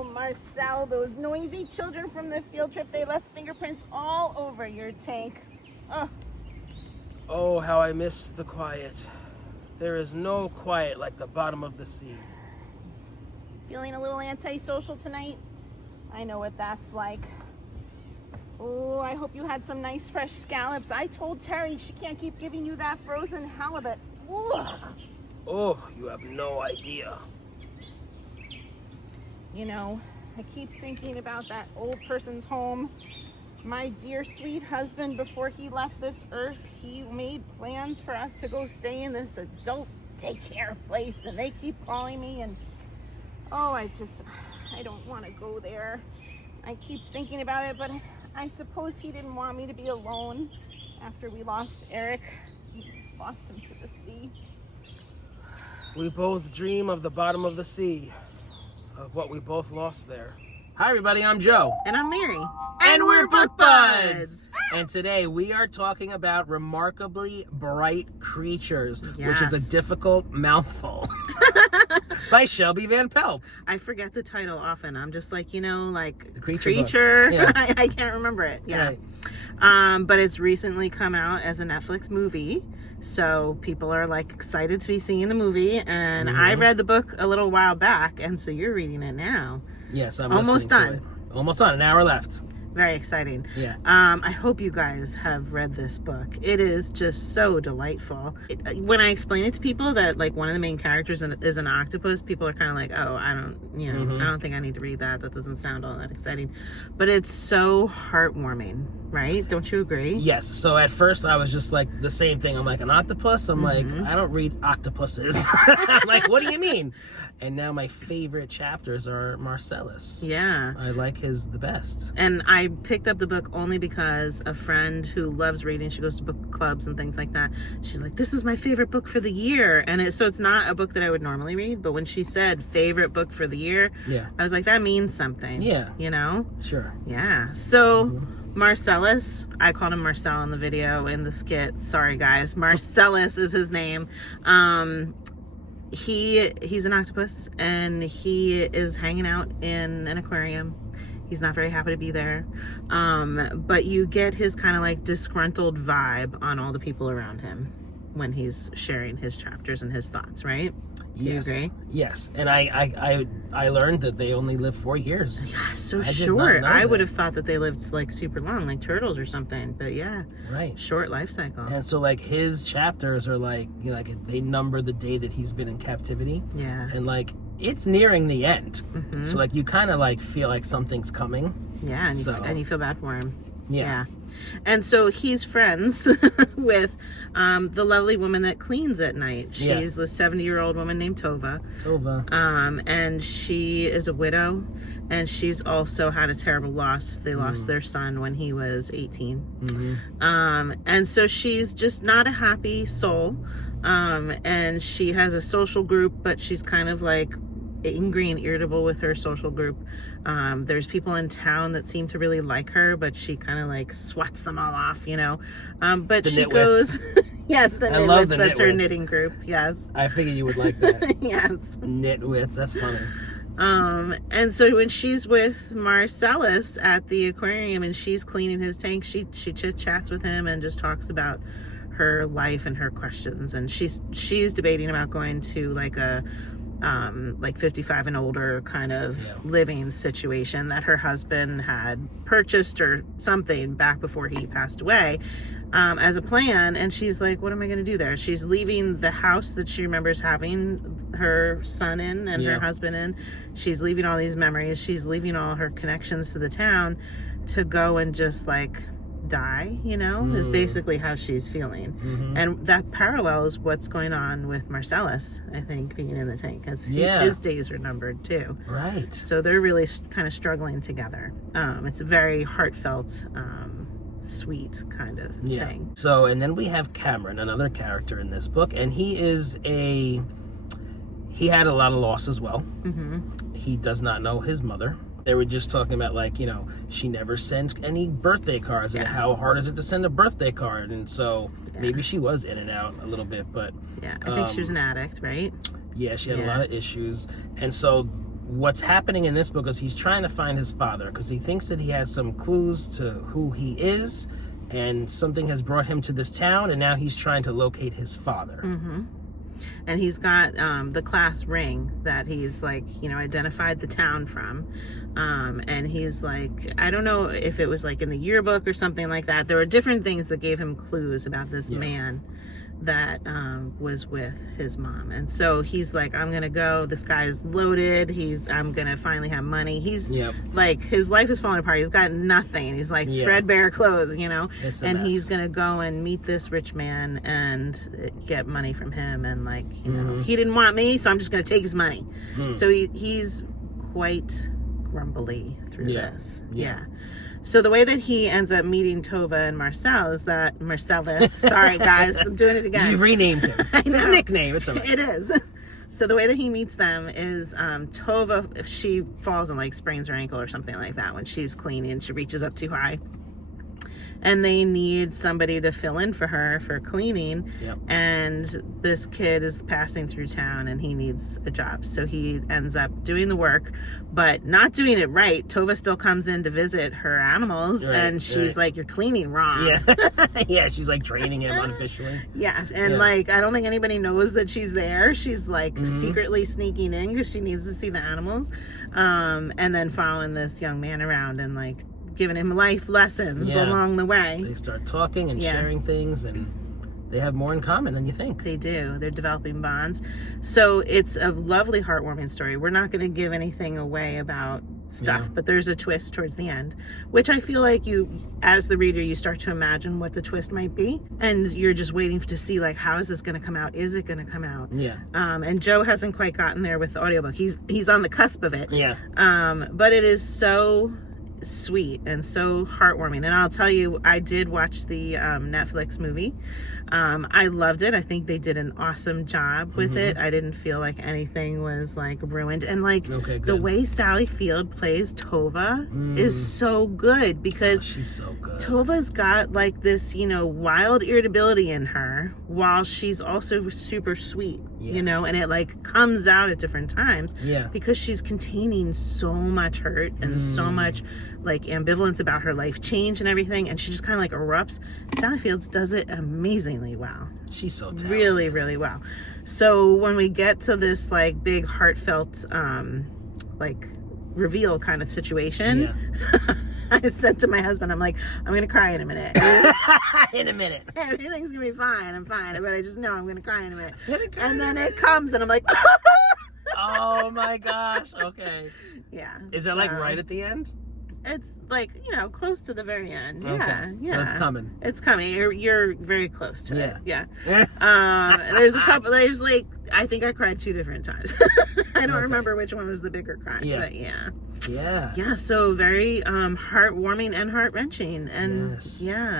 Oh, Marcel, those noisy children from the field trip, they left fingerprints all over your tank. Oh, how I miss the quiet. There is no quiet like the bottom of the sea. Feeling a little antisocial tonight? I know what that's like. Oh, I hope you had some nice fresh scallops. I told Terry she can't keep giving you that frozen halibut. Ugh. Oh, you have no idea. You know, I keep thinking about that old person's home. My dear sweet husband, before he left this earth, he made plans for us to go stay in this adult daycare place, and they keep calling me, and oh, I don't want to go there. I keep thinking about it, but I suppose he didn't want me to be alone after we lost Eric. We lost him to the sea. We both dream of the bottom of the sea, of what we both lost there. Hi everybody, I'm Joe. And I'm Mary. And we're Book Buds! And today we are talking about Remarkably Bright Creatures, which is a difficult mouthful, by Shelby Van Pelt. I forget the title often. I'm just like, like The Creature. Yeah. I can't remember it. Yeah. Right. But it's recently come out as a Netflix movie. So people are like excited to be seeing the movie. And I read the book a little while back. And so you're reading it now. Yes, I'm almost done. To it. Almost done. An hour left. Very exciting. Yeah. I hope you guys have read this book. It is just so delightful. When I explain it to people that like one of the main characters is an octopus, people are kind of like, oh, I don't think I need to read that. That doesn't sound all that exciting. But it's so heartwarming, right? Don't you agree? Yes. So at first I was just like the same thing. I'm like, an octopus? I'm like, I don't read octopuses. I'm like, what do you mean? And now my favorite chapters are Marcellus. Yeah. I like his the best. And I picked up the book only because a friend who loves reading, she goes to book clubs and things like that. She's like, this was my favorite book for the year. And so it's not a book that I would normally read, but when she said favorite book for the year, I was like, that means something. Yeah. You know? Sure. Yeah. So Marcellus, I called him Marcel in the video, in the skit. Sorry guys. Marcellus is his name. He's an octopus, and he is hanging out in an aquarium. He's not very happy to be there. But you get his kind of like disgruntled vibe on all the people around him when he's sharing his chapters and his thoughts, right? Yes. You agree? Yes. And I learned that they only live 4 years. Yeah, so short. I would have thought that they lived like super long, like turtles or something. But yeah. Right. Short life cycle. And so like his chapters are like, they number the day that he's been in captivity. Yeah. And like it's nearing the end. So like you kind of like feel like something's coming. Yeah, and you feel bad for him. Yeah. And so he's friends with the lovely woman that cleans at night. She's the 70-year-old woman named Tova. And she is a widow, and she's also had a terrible loss. They lost their son when he was 18. And so she's just not a happy soul. And she has a social group, but she's kind of like angry and irritable with her social group. There's people in town that seem to really like her, but she kind of like swats them all off, but she goes yes, the I love nitwits. the That's nitwits. her knitting group. Yes, I figured you would like that. Yes, nitwits. That's funny. And so when she's with Marcellus at the aquarium and she's cleaning his tank, she chit chats with him and just talks about her life and her questions, and she's debating about going to like a like 55 and older kind of living situation that her husband had purchased or something back before he passed away, as a plan. And she's like, what am I going to do there? She's leaving the house that she remembers having her son in and her husband in. She's leaving all these memories. She's leaving all her connections to the town to go and just like die, is basically how she's feeling. And that parallels what's going on with Marcellus, I think, being in the tank, because his days are numbered too. Right. So they're really kind of struggling together. It's a very heartfelt, sweet kind of thing. So, and then we have Cameron, another character in this book, and he had a lot of loss as well. He does not know his mother. They were just talking about, like, she never sent any birthday cards, and how hard is it to send a birthday card? And so maybe she was in and out a little bit, but I think she was an addict, right? Yeah, she had a lot of issues. And so what's happening in this book is he's trying to find his father because he thinks that he has some clues to who he is, and something has brought him to this town, and now he's trying to locate his father. Mm-hmm. And he's got the class ring that he's like, identified the town from. And he's like, I don't know if it was like in the yearbook or something like that. There were different things that gave him clues about this man that was with his mom. And so he's like, I'm gonna go, this guy's loaded, I'm gonna finally have money. He's like, his life is falling apart, he's got nothing, he's like threadbare clothes, It's a and mess. he's gonna go and meet this rich man and get money from him, and like, he didn't want me, so I'm just gonna take his money. So he's quite grumbly through this. So the way that he ends up meeting Tova and Marcellus, sorry guys, I'm doing it again. You renamed him. It's his nickname. It's okay. It is. So the way that he meets them is Tova, if she falls and like sprains her ankle or something like that when she's cleaning, she reaches up too high. And they need somebody to fill in for her for cleaning. And this kid is passing through town and he needs a job. So he ends up doing the work, but not doing it right. Tova still comes in to visit her animals, and she's like, you're cleaning wrong. She's like training him unofficially. And like, I don't think anybody knows that she's there. She's like secretly sneaking in because she needs to see the animals. And then following this young man around and like, giving him life lessons along the way. They start talking and sharing things, and they have more in common than you think. They do. They're developing bonds. So it's a lovely, heartwarming story. We're not going to give anything away about stuff, but there's a twist towards the end, which I feel like you, as the reader, you start to imagine what the twist might be, and you're just waiting to see, like, how is this going to come out? Is it going to come out? And Joe hasn't quite gotten there with the audiobook. He's on the cusp of it. But it is so sweet and so heartwarming. And I'll tell you, I did watch the Netflix movie. I loved it. I think they did an awesome job with it. I didn't feel like anything was like ruined, and like the way Sally Field plays Tova is so good, because she's so good. Tova's got like this, wild irritability in her, while she's also super sweet, and it like comes out at different times because she's containing so much hurt and so much like ambivalence about her life change and everything, and she just kind of like erupts. Sally Fields does it amazingly well. She's so talented. Really, really well. So when we get to this like big heartfelt like reveal kind of situation, I said to my husband, I'm like, I'm gonna cry in a minute. In a minute. Everything's gonna be fine. I'm fine, but I just know I'm gonna cry in a minute. And then it comes and I'm like, oh my gosh. Okay. Is it like right at the end? It's like, close to the very end. Okay. So it's coming. It's coming. You're very close to it. There's a couple, like, I think I cried 2 different times. I don't remember which one was the bigger cry, but so very heartwarming and heart-wrenching, and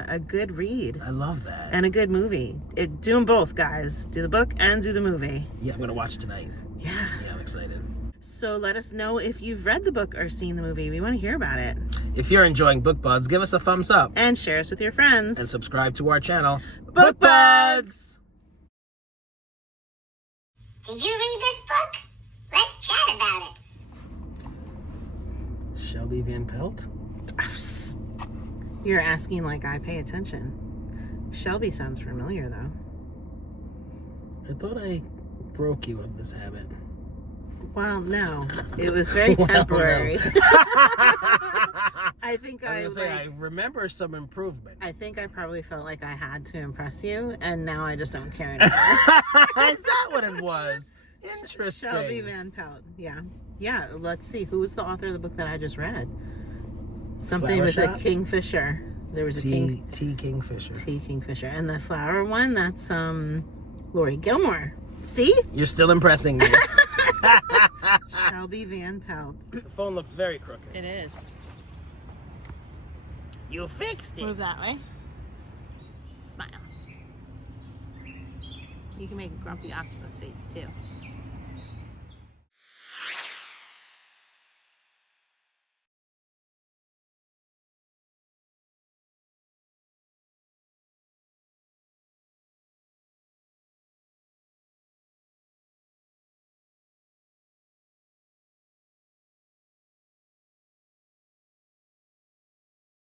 a good read. I love that. And a good movie. Do them both, guys. Do the book and do the movie. I'm gonna watch tonight. Yeah, I'm excited. So let us know if you've read the book or seen the movie. We want to hear about it. If you're enjoying Book Buds, give us a thumbs up. And share us with your friends. And subscribe to our channel, Book Buds! Did you read this book? Let's chat about it. Shelby Van Pelt? You're asking like I pay attention. Shelby sounds familiar, though. I thought I broke you of this habit. Well, no. It was very temporary. No. I think I remember some improvement. I think I probably felt like I had to impress you, and now I just don't care anymore. Is that what it was? Interesting. Shelby Van Pelt. Yeah, let's see. Who was the author of the book that I just read? Something Flower with Shop? a kingfisher. There was a T. Kingfisher. T. Kingfisher. And the flower one, that's Lori Gilmore. See? You're still impressing me. Shelby Van Pelt. The phone looks very crooked. It is. You fixed it. Move that way. Smile. You can make a grumpy octopus face too.